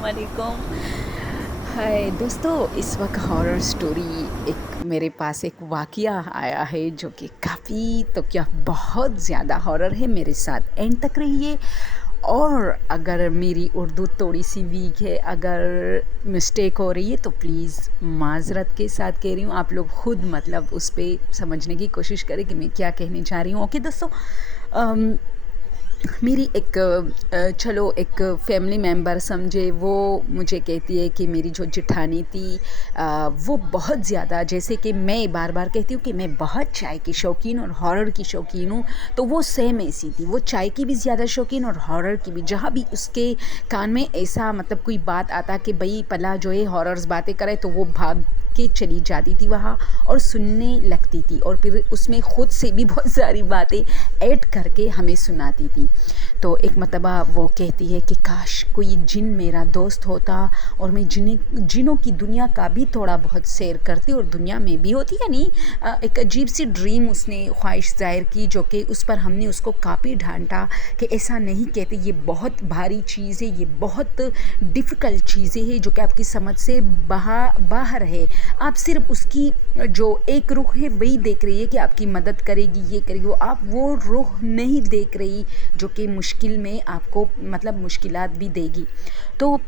अस्सलाम वालेकुम। हाय दोस्तों, इस वक्त हॉरर स्टोरी एक मेरे पास एक वाक़या आया है जो कि काफ़ी तो क्या बहुत ज़्यादा हॉरर है। मेरे साथ एंड तक रहिए। और अगर मेरी उर्दू थोड़ी सी वीक है, अगर मिस्टेक हो रही है तो प्लीज़ माज़रत के साथ कह रही हूँ। आप लोग खुद मतलब उस पे समझने की कोशिश करें कि मैं क्या कहने जा रही हूँ। ओके दोस्तों, मेरी एक चलो एक फैमिली मेंबर समझे, वो मुझे कहती है कि मेरी जो जेठानी थी वो बहुत ज़्यादा, जैसे कि मैं बार बार कहती हूँ कि मैं बहुत चाय की शौकीन और हॉरर की शौकीन हूँ, तो वो सेम ऐसी थी। वो चाय की भी ज़्यादा शौकीन और हॉरर की भी। जहाँ भी उसके कान में ऐसा मतलब कोई बात आता कि भाई पला जो है हॉरर्स बातें करे, तो वो भाग के चली जाती थी वहाँ और सुनने लगती थी, और फिर उसमें ख़ुद से भी बहुत सारी बातें ऐड करके हमें सुनाती थी। तो एक मर्तबा वो कहती है कि काश कोई जिन मेरा दोस्त होता और मैं जिनों की दुनिया का भी थोड़ा बहुत सैर करती और दुनिया में भी होती। यानी एक अजीब सी ड्रीम उसने ख्वाहिश ज़ाहिर की, जो कि उस पर हमने उसको काफ़ी डांटा कि ऐसा नहीं कहते, ये बहुत भारी चीज़ है, ये बहुत डिफ़िकल्ट चीज़ें हैं जो कि आपकी समझ से बाहर है। आप सिर्फ उसकी जो एक रुख है वही देख रही है कि आपकी मदद करेगी, ये करेगी, वो आप वो रुख नहीं देख रही जो कि मुश्किल में आपको मतलब मुश्किलात भी देगी। तो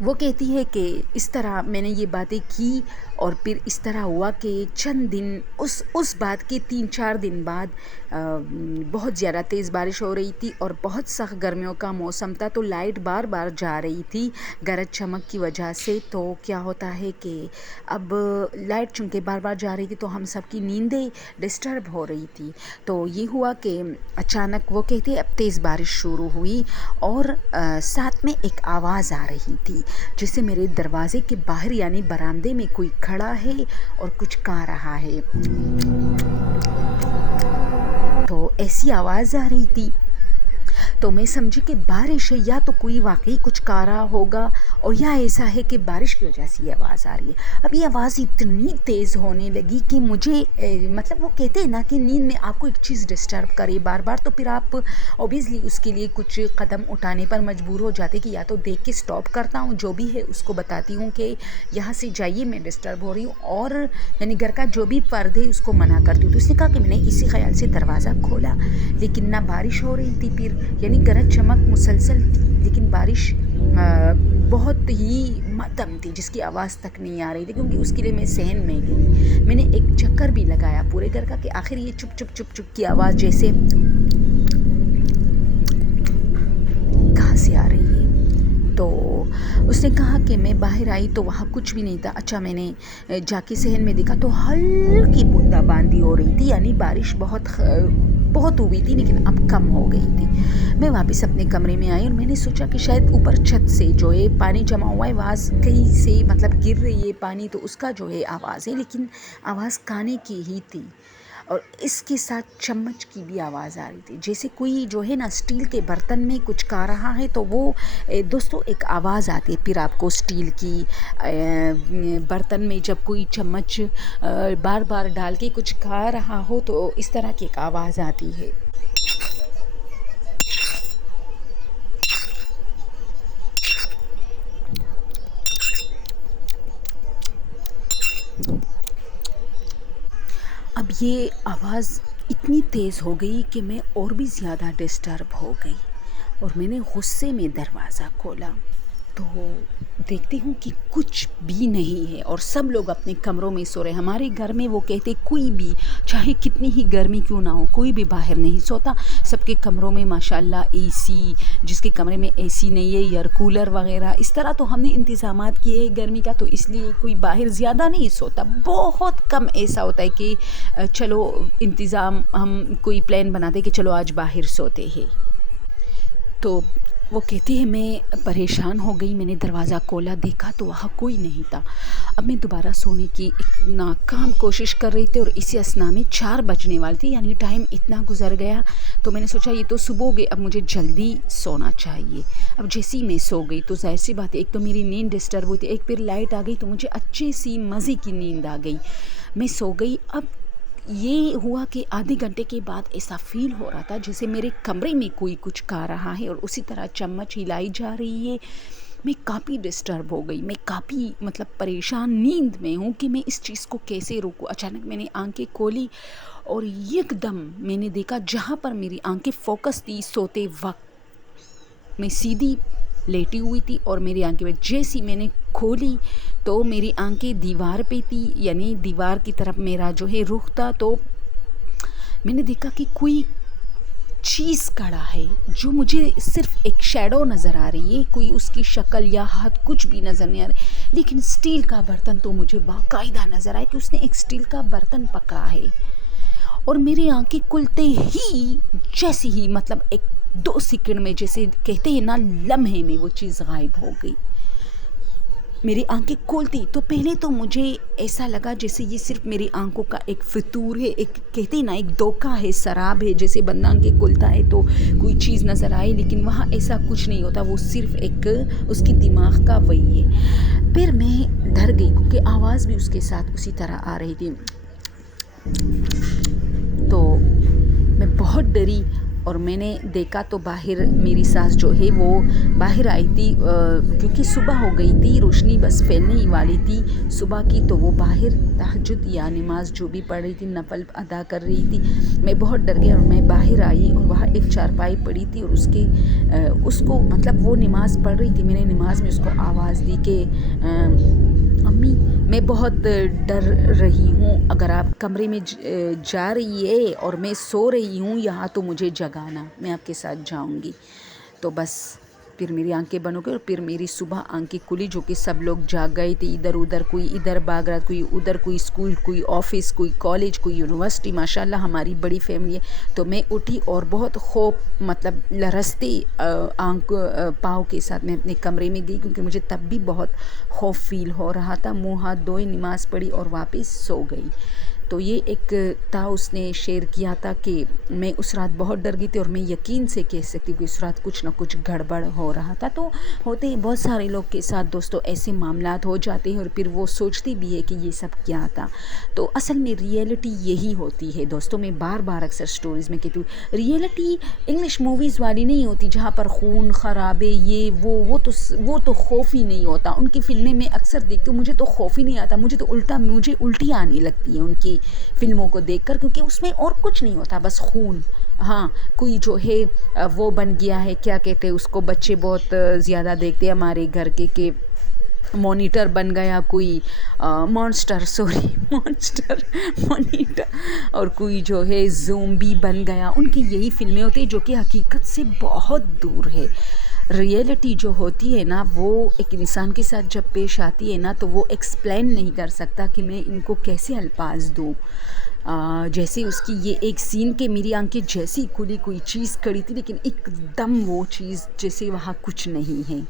वो कहती है कि इस तरह मैंने ये बातें की और फिर इस तरह हुआ कि चंद दिन उस बात के 3-4 दिन बाद बहुत ज़्यादा तेज़ बारिश हो रही थी और बहुत सख्त गर्मियों का मौसम था। तो लाइट बार बार जा रही थी गरज चमक की वजह से। तो क्या होता है कि अब लाइट चूँकि बार बार जा रही थी तो हम सब की नींदें डिस्टर्ब हो रही थी। तो ये हुआ कि अचानक वो कहती अब तेज़ बारिश शुरू हुई और साथ में एक आवाज़ आ रही थी, जैसे मेरे दरवाज़े के बाहर यानी बरामदे में कोई खड़ा है और कुछ गा रहा है। तो ऐसी आवाज़ आ रही थी, तो मैं समझी कि बारिश है, या तो कोई वाकई कुछ गा रहा होगा और या ऐसा है कि बारिश की वजह से ये आवाज़ आ रही है। अब ये आवाज़ इतनी तेज़ होने लगी कि मुझे मतलब वो कहते हैं ना कि नींद में आपको एक चीज़ डिस्टर्ब करे बार बार, तो फिर आप ऑब्वियसली उसके लिए कुछ कदम उठाने पर मजबूर हो जाते कि या तो देख के स्टॉप करता हूँ, जो भी है उसको बताती हूँ कि यहाँ से जाइए, मैं डिस्टर्ब हो रही हूँ, और यानी घर का जो भी पर्द है उसको मना करती हूँ। तो उसने कहा कि मैंने इसी ख्याल से दरवाज़ा खोला, लेकिन ना बारिश हो रही थी, फिर यानी गरज चमक मुसलसल थी, लेकिन बारिश बहुत ही मध्यम थी जिसकी आवाज़ तक नहीं आ रही थी, क्योंकि उसके लिए मैं सहन में गई। मैंने एक चक्कर भी लगाया पूरे घर का कि आखिर ये चुप चुप चुप चुप की आवाज़ जैसे कहाँ से आ रही है। तो उसने कहा कि मैं बाहर आई तो वहाँ कुछ भी नहीं था। अच्छा, मैंने जाके सहन में देखा तो हल्की बूंदाबांदी हो रही थी, यानी बारिश बहुत हुई थी लेकिन अब कम हो गई थी। मैं वापस अपने कमरे में आई और मैंने सोचा कि शायद ऊपर छत से जो है पानी जमा हुआ है, वहाँ कहीं से मतलब गिर रही है पानी, तो उसका जो है आवाज़ है, लेकिन आवाज़ गाने की ही थी। और इसके साथ चम्मच की भी आवाज़ आ रही थी, जैसे कोई जो है ना स्टील के बर्तन में कुछ खा रहा है, तो वो दोस्तों एक आवाज़ आती है। फिर आपको स्टील की बर्तन में जब कोई चम्मच बार बार डाल के कुछ खा रहा हो तो इस तरह की एक आवाज़ आती है। अब ये आवाज़ इतनी तेज़ हो गई कि मैं और भी ज़्यादा डिस्टर्ब हो गई और मैंने गुस्से में दरवाज़ा खोला, तो देखती हूँ कि कुछ भी नहीं है और सब लोग अपने कमरों में सो रहे। हमारे घर में वो कहते कोई भी चाहे कितनी ही गर्मी क्यों ना हो, कोई भी बाहर नहीं सोता। सबके कमरों में माशाल्लाह एसी, जिसके कमरे में एसी नहीं है, एयर कूलर वगैरह इस तरह तो हमने इंतज़ामात किए गर्मी का, तो इसलिए कोई बाहर ज़्यादा नहीं सोता। बहुत कम ऐसा होता है कि चलो इंतज़ाम हम कोई प्लान बनाते कि चलो आज बाहर सोते हैं। तो वो कहती है मैं परेशान हो गई, मैंने दरवाज़ा खोला, देखा तो वहाँ कोई नहीं था। अब मैं दोबारा सोने की एक नाकाम कोशिश कर रही थी और इसी असना में 4 बजने वाली थी, यानी टाइम इतना गुजर गया। तो मैंने सोचा ये तो सुबह हो गई, अब मुझे जल्दी सोना चाहिए। अब जैसे ही मैं सो गई तो ज़ाहिर सी बात है, एक तो मेरी नींद डिस्टर्ब हुई थी, एक फिर लाइट आ गई तो मुझे अच्छी सी मज़े की नींद आ गई। मैं सो गई। अब ये हुआ कि आधे घंटे के बाद ऐसा फ़ील हो रहा था जैसे मेरे कमरे में कोई कुछ खा रहा है और उसी तरह चम्मच हिलाई जा रही है। میں کافی ڈسٹرب ہو گئی، میں کافی مطلب پریشان نیند میں ہوں کہ میں اس چیز کو کیسے روکوں۔ اچانک میں نے آنکھیں کھولی اور یک دم میں نے دیکھا جہاں پر میری آنکھیں فوکس تھی سوتے وقت، میں سیدھی لیٹی ہوئی تھی اور میری آنکھیں جیسی میں نے کھولی تو میری آنکھیں دیوار پہ تھی، یعنی دیوار کی طرف میرا جو ہے رخ تھا، تو میں نے دیکھا کہ کوئی چیز کھڑا ہے جو مجھے صرف ایک شیڈو نظر آ رہی ہے، کوئی اس کی شکل یا ہاتھ کچھ بھی نظر نہیں آ رہا، لیکن اسٹیل کا برتن تو مجھے باقاعدہ نظر آیا کہ اس نے ایک اسٹیل کا برتن پکڑا ہے، اور میری آنکھیں کھلتے ہی جیسے ہی مطلب ایک 2 سیکنڈ میں، جیسے کہتے ہیں نا لمحے میں، وہ چیز غائب ہو گئی۔ میری آنکھیں کھولتی تو پہلے تو مجھے ایسا لگا جیسے یہ صرف میری آنکھوں کا ایک فطور ہے، ایک کہتے ہیں نا ایک دھوکہ ہے، سراب ہے، جیسے بندہ آنکھیں کھولتا ہے تو کوئی چیز نظر آئے، لیکن وہاں ایسا کچھ نہیں ہوتا، وہ صرف ایک اس کی دماغ کا وہی ہے۔ پھر میں ڈر گئی کیونکہ آواز بھی اس کے ساتھ اسی طرح آ رہی تھی، تو میں بہت ڈری اور میں نے دیکھا تو باہر میری ساس جو ہے وہ باہر آئی تھی، کیونکہ صبح ہو گئی تھی، روشنی بس پھیلنے ہی والی تھی صبح کی، تو وہ باہر تہجد یا نماز جو بھی پڑھ رہی تھی، نفل ادا کر رہی تھی۔ میں بہت ڈر گئی اور میں باہر آئی اور وہاں ایک چارپائی پڑی تھی اور اس کو مطلب وہ نماز پڑھ رہی تھی، میں نے نماز میں اس کو آواز دی کہ امی میں بہت ڈر رہی ہوں، اگر آپ کمرے میں جا رہی ہے اور میں سو رہی ہوں یہاں تو مجھے جگانا، میں آپ کے ساتھ جاؤں گی۔ تو بس پھر میری آنکھیں بند ہو گئی اور پھر میری صبح آنکھیں کھلی، جو کہ سب لوگ جاگ گئے تھے، ادھر ادھر، کوئی ادھر بھاگ رہا، کوئی ادھر، کوئی اسکول، کوئی آفس، کوئی کالج، کوئی یونیورسٹی، ماشاءاللہ ہماری بڑی فیملی ہے۔ تو میں اٹھی اور بہت خوف مطلب لرزتے پاؤں کے ساتھ میں اپنے کمرے میں گئی، کیونکہ مجھے تب بھی بہت خوف فیل ہو رہا تھا۔ منہ ہاتھ دھوئے، نماز پڑھی اور واپس سو گئی۔ تو یہ ایک تھا، اس نے شیئر کیا تھا کہ میں اس رات بہت ڈر گئی تھی اور میں یقین سے کہہ سکتی ہوں کہ اس رات کچھ نہ کچھ گڑبڑ ہو رہا تھا۔ تو ہوتے ہیں بہت سارے لوگ کے ساتھ دوستوں ایسے معاملات ہو جاتے ہیں اور پھر وہ سوچتی بھی ہے کہ یہ سب کیا تھا۔ تو اصل میں ریئلٹی یہی ہوتی ہے دوستوں، میں بار بار اکثر سٹوریز میں کہتی ہوں، ریئلٹی انگلش موویز والی نہیں ہوتی جہاں پر خون خرابے یہ وہ تو خوف ہی نہیں ہوتا۔ ان کی فلمیں میں اکثر دیکھتی ہوں، مجھے تو خوف ہی نہیں آتا، مجھے تو مجھے الٹی آنے لگتی ہے ان کی فلموں کو دیکھ کر، کیونکہ اس میں اور کچھ نہیں ہوتا، بس خون۔ ہاں، کوئی جو ہے وہ بن گیا ہے، کیا کہتے ہیں اس کو، بچے بہت زیادہ دیکھتے ہیں ہمارے گھر کے، کہ مانیٹر بن گیا کوئی، مانسٹر مانیٹر، اور کوئی جو ہے زومبی بن گیا، ان کی یہی فلمیں ہوتی ہیں جو کہ حقیقت سے بہت دور ہے۔ ریئلٹی جو ہوتی ہے نا، وہ ایک انسان کے ساتھ جب پیش آتی ہے نا تو وہ ایکسپلین نہیں کر سکتا کہ میں ان کو کیسے الفاظ دوں۔ جیسے اس کی یہ ایک سین کہ میری آنکھیں جیسی کھلی، کوئی چیز کھڑی تھی لیکن ایک دم وہ چیز جیسے وہاں کچھ نہیں ہے۔